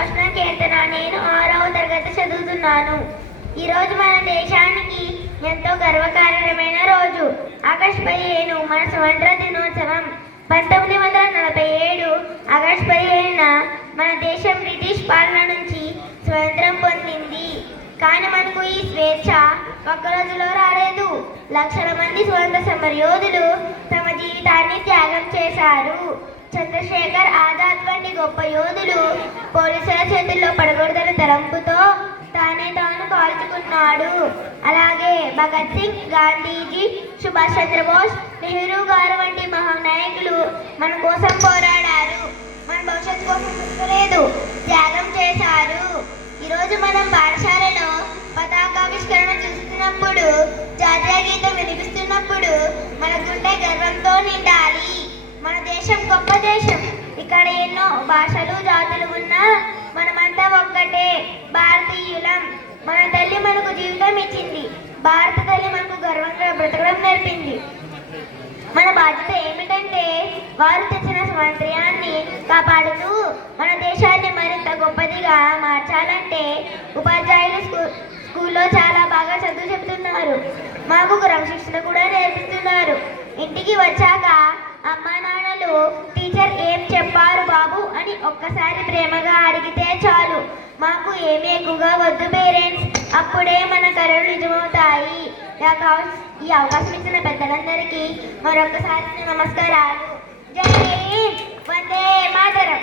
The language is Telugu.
శోషణ కీర్తన. నేను 6వ తరగతి చదువుతున్నాను. ఈరోజు మన దేశానికి ఎంతో గర్వకారణమైన రోజు. ఆగస్టు 15 మన స్వతంత్ర దినోత్సవం. 1947 ఆగస్టు 15న మన దేశం బ్రిటిష్ పాలన నుంచి స్వతంత్రం పొందింది. కానీ మనకు ఈ స్వేచ్ఛ ఒక్క రోజులో రాలేదు. లక్షల మంది స్వతంత్ర సమరయోధులు తమ జీవితాన్ని త్యాగం చేశారు. చంద్రశేఖర్ ఆజాద్ వంటి గొప్ప యోధులు పోలీసుల చేతుల్లో పడకూడదని తలంపుతో తానే తాను కాల్చుకున్నాడు. అలాగే భగత్ సింగ్, గాంధీజీ, సుభాష్ చంద్రబోస్, నెహ్రూ గారు వంటి మహానాయకులు మన కోసం పోరాడారు. మన భవిష్యత్తు కోసం చూసుకోలేదు, త్యాగం చేశారు. ఈరోజు మనం పాఠశాలలో పతాకావిష్కరణ చూస్తున్నప్పుడు, జాతీయ గీతం వినిపిస్తున్నప్పుడు మన గుండె గర్వంతో నిండాలి. మన దేశం గొప్ప దేశం. ఇక్కడ ఎన్నో భాషలు, జాతులు ఉన్నా మనమంతా ఒక్కటే, భారతీయులం. మన తల్లి మనకు జీవితం ఇచ్చింది. భారత తల్లి మనకు గర్వంగా బ్రతకడం నేర్పింది. మన బాధ్యత ఏమిటంటే వారు తెచ్చిన స్వాతంత్ర్యాన్ని కాపాడుతూ మన దేశాన్ని మరింత గొప్పదిగా మార్చాలంటే ఉపాధ్యాయులు స్కూల్లో చాలా బాగా చదువు చెబుతున్నారు. మాకు క్రమశిక్షణ కూడా నేర్పిస్తున్నారు. ఇంటికి వచ్చాక అమ్మా నాన్నలు టీచర్ ఏం చెప్పారు బాబు అని ఒక్కసారి ప్రేమగా అడిగితే చాలు. మాకు ఏమీ ఎక్కువగా వద్దు పేరెంట్స్, అప్పుడే మన కలలు నిజమవుతాయి. ఈ అవకాశం ఇచ్చిన పెద్దలందరికీ మరొకసారి నమస్కారాలు. జై హింద్, వందే మాతరం.